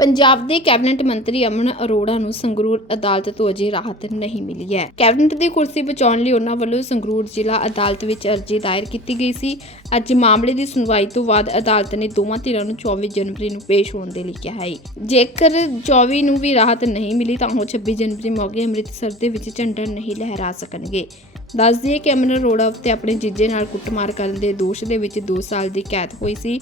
ਪੰਜਾਬ ਦੇ ਕੈਬਨਿਟ ਮੰਤਰੀ ਅਮਨ ਅਰੋੜਾ ਨੂੰ ਸੰਗਰੂਰ ਅਦਾਲਤ ਤੋਂ ਅਜੇ ਰਾਹਤ ਨਹੀਂ ਮਿਲੀ ਹੈ। ਕੈਬਨਿਟ ਦੀ ਕੁਰਸੀ ਬਚਾਉਣ ਲਈ ਉਹਨਾਂ ਵੱਲੋਂ ਸੰਗਰੂਰ ਜ਼ਿਲ੍ਹਾ ਅਦਾਲਤ ਵਿੱਚ ਅਰਜ਼ੀ ਦਾਇਰ ਕੀਤੀ ਗਈ ਸੀ। ਅੱਜ ਮਾਮਲੇ ਦੀ ਸੁਣਵਾਈ ਤੋਂ ਬਾਅਦ ਅਦਾਲਤ ਨੇ ਦੋਵਾਂ ਧਿਰਾਂ ਨੂੰ 24 ਜਨਵਰੀ ਨੂੰ ਪੇਸ਼ ਹੋਣ ਦੇ ਲਈ ਕਿਹਾ ਹੈ। ਜੇਕਰ 24 ਨੂੰ ਵੀ ਰਾਹਤ ਨਹੀਂ ਮਿਲੀ ਤਾਂ ਉਹ 26 ਜਨਵਰੀ ਮੌਕੇ ਅੰਮ੍ਰਿਤਸਰ ਦੇ ਵਿੱਚ ਝੰਡਾ ਨਹੀਂ ਲਹਿਰਾ ਸਕਣਗੇ। ਦੱਸ ਦਈਏ ਕਿ ਅਮਨ ਅਰੋੜਾ ਉੱਤੇ ਆਪਣੇ ਜੀਜੇ ਨਾਲ ਕੁੱਟਮਾਰ ਕਰਨ ਦੇ ਦੋਸ਼ ਦੇ ਵਿੱਚ 2 ਸਾਲ ਦੀ ਕੈਦ ਹੋਈ ਸੀ।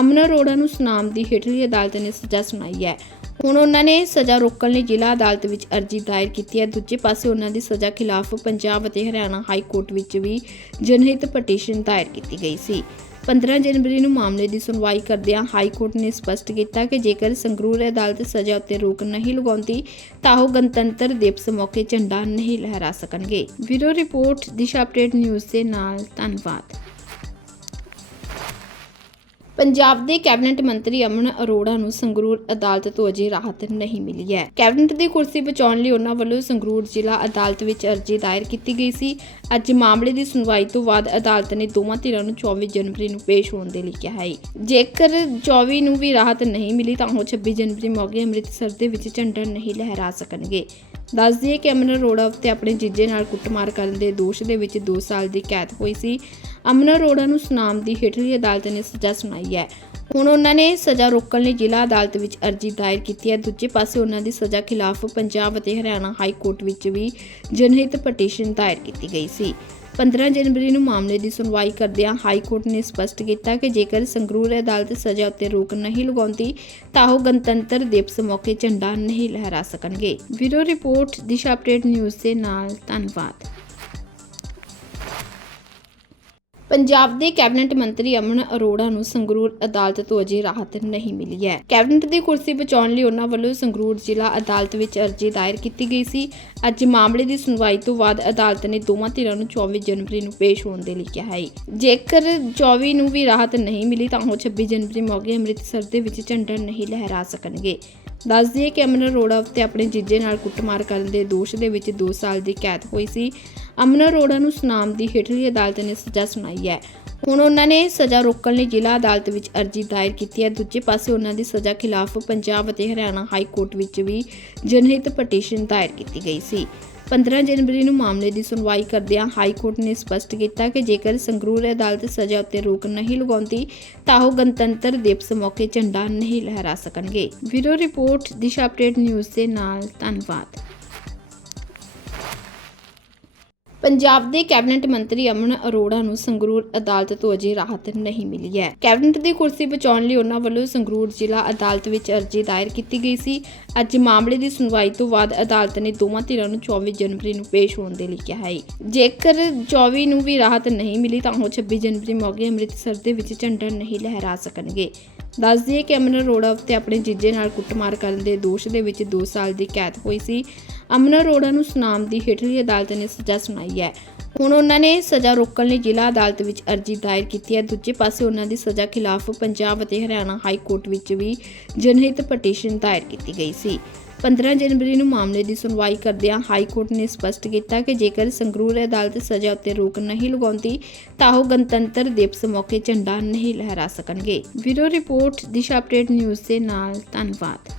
ਅਮਨ ਅਰੋੜਾ ਨੂੰ ਸੁਨਾਮ ਦੀ ਹੇਠਲੀ ਅਦਾਲਤ ਨੇ ਸਜ਼ਾ ਸੁਣਾਈ ਹੈ। ਹੁਣ ਉਹਨਾਂ ਨੇ ਸਜ਼ਾ ਰੋਕਣ ਲਈ ਜ਼ਿਲ੍ਹਾ ਅਦਾਲਤ ਵਿੱਚ ਅਰਜ਼ੀ ਦਾਇਰ ਕੀਤੀ ਹੈ। ਦੂਜੇ ਪਾਸੇ ਉਹਨਾਂ ਦੀ ਸਜ਼ਾ ਖਿਲਾਫ ਪੰਜਾਬ ਅਤੇ ਹਰਿਆਣਾ ਹਾਈ ਕੋਰਟ ਵਿੱਚ ਵੀ ਜਨਹਿਤ ਪਟੀਸ਼ਨ ਦਾਇਰ ਕੀਤੀ ਗਈ ਸੀ। 15 ਜਨਵਰੀ ਨੂੰ ਮਾਮਲੇ ਦੀ ਸੁਣਵਾਈ ਕਰਦਿਆਂ ਹਾਈ ਕੋਰਟ ਨੇ ਸਪਸ਼ਟ ਕੀਤਾ ਕਿ ਜੇਕਰ ਸੰਗਰੂਰ ਅਦਾਲਤ ਸਜ਼ਾ ਉੱਤੇ ਰੋਕ ਨਹੀਂ ਲਗਾਉਂਦੀ, ਤਾਂ ਉਹ ਗਣਤੰਤਰ ਦਿਵਸ ਮੌਕੇ ਝੰਡਾ ਨਹੀਂ ਲਹਿਰਾ ਸਕਣਗੇ। Video report, Disha update news ਦੇ ਨਾਲ, ਧੰਨਵਾਦ। ਪੰਜਾਬ ਦੇ ਕੈਬਨਿਟ ਮੰਤਰੀ ਅਮਨ ਅਰੋੜਾ ਨੂੰ ਸੰਗਰੂਰ ਅਦਾਲਤ ਤੋਂ ਅਜੇ ਰਾਹਤ ਨਹੀਂ ਮਿਲੀ ਹੈ। ਕੈਬਨਿਟ ਦੀ ਕੁਰਸੀ ਬਚਾਉਣ ਲਈ ਉਹਨਾਂ ਵੱਲੋਂ ਸੰਗਰੂਰ ਜ਼ਿਲ੍ਹਾ ਅਦਾਲਤ ਵਿੱਚ ਅਰਜ਼ੀ ਦਾਇਰ ਕੀਤੀ ਗਈ ਸੀ। ਅੱਜ ਮਾਮਲੇ ਦੀ ਸੁਣਵਾਈ ਤੋਂ ਬਾਅਦ ਅਦਾਲਤ ਨੇ ਦੋਵਾਂ ਧਿਰਾਂ ਨੂੰ 24 ਜਨਵਰੀ ਨੂੰ ਪੇਸ਼ ਹੋਣ ਦੇ ਲਈ ਕਿਹਾ ਹੈ। ਜੇਕਰ 24 ਨੂੰ ਵੀ ਰਾਹਤ ਨਹੀਂ ਮਿਲੀ ਤਾਂ ਉਹ 26 ਜਨਵਰੀ ਮੌਕੇ ਅੰਮ੍ਰਿਤਸਰ ਦੇ ਵਿੱਚ ਝੰਡਾ ਨਹੀਂ ਲਹਿਰਾ ਸਕਣਗੇ। ਦੱਸ ਦਈਏ ਕਿ ਅਮਨ ਅਰੋੜਾ ਉੱਤੇ ਆਪਣੇ ਜੀਜੇ ਨਾਲ ਕੁੱਟਮਾਰ ਕਰਨ ਦੇ ਦੋਸ਼ ਦੇ ਵਿੱਚ 2 ਸਾਲ ਦੀ ਕੈਦ ਹੋਈ ਸੀ। ਅਮਨ ਅਰੋੜਾ ਨੂੰ ਸੁਨਾਮ ਦੀ ਹੇਠਲੀ ਅਦਾਲਤ ਨੇ ਸਜ਼ਾ ਸੁਣਾਈ ਹੈ। ਹੁਣ ਉਹਨਾਂ ਨੇ ਸਜ਼ਾ ਰੋਕਣ ਲਈ ਜ਼ਿਲ੍ਹਾ ਅਦਾਲਤ ਵਿੱਚ ਅਰਜ਼ੀ ਦਾਇਰ ਕੀਤੀ ਹੈ। ਦੂਜੇ ਪਾਸੇ ਉਹਨਾਂ ਦੀ ਸਜ਼ਾ ਖਿਲਾਫ ਪੰਜਾਬ ਅਤੇ ਹਰਿਆਣਾ ਹਾਈ ਕੋਰਟ ਵਿੱਚ ਵੀ ਜਨਹਿਤ ਪਟੀਸ਼ਨ ਦਾਇਰ ਕੀਤੀ ਗਈ ਸੀ। 15 ਜਨਵਰੀ ਨੂੰ ਮਾਮਲੇ ਦੀ ਸੁਣਵਾਈ ਕਰਦਿਆਂ ਹਾਈ ਕੋਰਟ ਨੇ ਸਪਸ਼ਟ ਕੀਤਾ ਕਿ ਜੇਕਰ ਸੰਗਰੂਰ ਅਦਾਲਤ ਸਜ਼ਾ ਉੱਤੇ ਰੋਕ ਨਹੀਂ ਲਗਾਉਂਦੀ, ਤਾਂ ਉਹ ਗਣਤੰਤਰ ਦਿਵਸ ਮੌਕੇ ਝੰਡਾ ਨਹੀਂ ਲਹਿਰਾ ਸਕਣਗੇ। Video report, Disha update news ਦੇ ਨਾਲ, ਧੰਨਵਾਦ। ਪੰਜਾਬ ਦੇ ਕੈਬਨਿਟ ਮੰਤਰੀ ਅਮਨ ਅਰੋੜਾ ਨੂੰ ਸੰਗਰੂਰ ਅਦਾਲਤ ਤੋਂ ਅਜੇ ਰਾਹਤ ਨਹੀਂ ਮਿਲੀ ਹੈ। ਕੈਬਨਿਟ ਦੀ ਕੁਰਸੀ ਬਚਾਉਣ ਲਈ ਉਹਨਾਂ ਵੱਲੋਂ ਸੰਗਰੂਰ ਜ਼ਿਲ੍ਹਾ ਅਦਾਲਤ ਵਿੱਚ ਅਰਜ਼ੀ ਦਾਇਰ ਕੀਤੀ ਗਈ ਸੀ। ਅੱਜ ਮਾਮਲੇ ਦੀ ਸੁਣਵਾਈ ਤੋਂ ਬਾਅਦ ਅਦਾਲਤ ਨੇ ਦੋਵਾਂ ਧਿਰਾਂ ਨੂੰ 24 ਜਨਵਰੀ ਨੂੰ ਪੇਸ਼ ਹੋਣ ਦੇ ਲਈ ਕਿਹਾ ਹੈ। ਜੇਕਰ 24 ਨੂੰ ਵੀ ਰਾਹਤ ਨਹੀਂ ਮਿਲੀ ਤਾਂ ਉਹ 26 ਜਨਵਰੀ ਮੌਕੇ ਅੰਮ੍ਰਿਤਸਰ ਦੇ ਵਿੱਚ ਝੰਡਾ ਨਹੀਂ ਲਹਿਰਾ ਸਕਣਗੇ। ਦੱਸ ਦਈਏ ਕਿ ਅਮਨ ਅਰੋੜਾ ਉੱਤੇ ਆਪਣੇ ਜੀਜੇ ਨਾਲ ਕੁੱਟਮਾਰ ਕਰਨ ਦੇ ਦੋਸ਼ ਦੇ ਵਿੱਚ 2 ਸਾਲ ਦੀ ਕੈਦ ਹੋਈ ਸੀ। ਅਮਨ ਅਰੋੜਾ ਨੂੰ ਸੁਨਾਮ ਦੀ ਹੇਠਲੀ ਅਦਾਲਤ ਨੇ ਸਜ਼ਾ ਸੁਣਾਈ ਹੈ। ਹੁਣ ਉਹਨਾਂ ਨੇ ਸਜ਼ਾ ਰੋਕਣ ਲਈ ਜ਼ਿਲ੍ਹਾ ਅਦਾਲਤ ਵਿੱਚ ਅਰਜ਼ੀ ਦਾਇਰ ਕੀਤੀ ਹੈ। ਦੂਜੇ ਪਾਸੇ ਉਹਨਾਂ ਦੀ ਸਜ਼ਾ ਖਿਲਾਫ ਪੰਜਾਬ ਅਤੇ ਹਰਿਆਣਾ ਹਾਈ ਕੋਰਟ ਵਿੱਚ ਵੀ ਜਨਹਿਤ ਪਟੀਸ਼ਨ ਦਾਇਰ ਕੀਤੀ ਗਈ ਸੀ। 15 ਜਨਵਰੀ ਨੂੰ ਮਾਮਲੇ ਦੀ ਸੁਣਵਾਈ ਕਰਦਿਆਂ ਹਾਈ ਕੋਰਟ ਨੇ ਸਪਸ਼ਟ ਕੀਤਾ ਕਿ ਜੇਕਰ ਸੰਗਰੂਰ ਅਦਾਲਤ ਸਜ਼ਾ ਉੱਤੇ ਰੋਕ ਨਹੀਂ ਲਗਾਉਂਦੀ, ਤਾਂ ਉਹ ਗਣਤੰਤਰ ਦਿਵਸ ਮੌਕੇ ਝੰਡਾ ਨਹੀਂ ਲਹਿਰਾ ਸਕਣਗੇ। Video report, Disha update news ਦੇ ਨਾਲ, ਧੰਨਵਾਦ। ਪੰਜਾਬ ਦੇ ਕੈਬਨਿਟ ਮੰਤਰੀ ਅਮਨ ਅਰੋੜਾ ਨੂੰ ਸੰਗਰੂਰ ਅਦਾਲਤ ਤੋਂ ਅਜੇ ਰਾਹਤ ਨਹੀਂ ਮਿਲੀ ਹੈ। ਕੈਬਨਿਟ ਦੀ ਕੁਰਸੀ ਬਚਾਉਣ ਲਈ ਉਹਨਾਂ ਵੱਲੋਂ ਸੰਗਰੂਰ ਜ਼ਿਲ੍ਹਾ ਅਦਾਲਤ ਵਿੱਚ ਅਰਜ਼ੀ ਦਾਇਰ ਕੀਤੀ ਗਈ ਸੀ। ਅੱਜ ਮਾਮਲੇ ਦੀ ਸੁਣਵਾਈ ਤੋਂ ਬਾਅਦ ਅਦਾਲਤ ਨੇ ਦੋਵਾਂ ਧਿਰਾਂ ਨੂੰ 24 ਜਨਵਰੀ ਨੂੰ ਪੇਸ਼ ਹੋਣ ਦੇ ਲਈ ਕਿਹਾ ਹੈ। ਜੇਕਰ 24 ਨੂੰ ਵੀ ਰਾਹਤ ਨਹੀਂ ਮਿਲੀ ਤਾਂ ਉਹ 26 ਜਨਵਰੀ ਮੌਕੇ ਅੰਮ੍ਰਿਤਸਰ ਦੇ ਵਿੱਚ ਝੰਡਾ ਨਹੀਂ ਲਹਿਰਾ ਸਕਣਗੇ। ਦੱਸ ਦਈਏ ਕਿ ਅਮਨ ਅਰੋੜਾ ਉੱਤੇ ਆਪਣੇ ਜੀਜੇ ਨਾਲ ਕੁੱਟਮਾਰ ਕਰਨ ਦੇ ਦੋਸ਼ ਦੇ ਵਿੱਚ 2 ਸਾਲ ਦੀ ਕੈਦ ਹੋਈ ਸੀ। ਅਮਨ ਅਰੋੜਾ ਨੂੰ ਸੁਨਾਮ ਦੀ ਹੇਠਲੀ ਅਦਾਲਤ ਨੇ ਸਜ਼ਾ ਸੁਣਾਈ ਹੈ। ਹੁਣ ਉਹਨਾਂ ਨੇ ਸਜ਼ਾ ਰੋਕਣ ਲਈ ਜ਼ਿਲ੍ਹਾ ਅਦਾਲਤ ਵਿੱਚ ਅਰਜ਼ੀ ਦਾਇਰ ਕੀਤੀ ਹੈ। ਦੂਜੇ ਪਾਸੇ ਉਹਨਾਂ ਦੀ ਸਜ਼ਾ ਖਿਲਾਫ ਪੰਜਾਬ ਅਤੇ ਹਰਿਆਣਾ ਹਾਈ ਕੋਰਟ ਵਿੱਚ ਵੀ ਜਨਹਿਤ ਪਟੀਸ਼ਨ ਦਾਇਰ ਕੀਤੀ ਗਈ ਸੀ। 15 ਜਨਵਰੀ ਨੂੰ ਮਾਮਲੇ ਦੀ ਸੁਣਵਾਈ ਕਰਦਿਆਂ ਹਾਈ ਕੋਰਟ ਨੇ ਸਪਸ਼ਟ ਕੀਤਾ ਕਿ ਜੇਕਰ ਸੰਗਰੂਰ ਅਦਾਲਤ ਸਜ਼ਾ ਉੱਤੇ ਰੋਕ ਨਹੀਂ ਲਗਾਉਂਦੀ, ਤਾਂ ਉਹ ਗਣਤੰਤਰ ਦਿਵਸ ਮੌਕੇ ਝੰਡਾ ਨਹੀਂ ਲਹਿਰਾ ਸਕਣਗੇ। Video report, Disha update news ਦੇ ਨਾਲ, ਧੰਨਵਾਦ।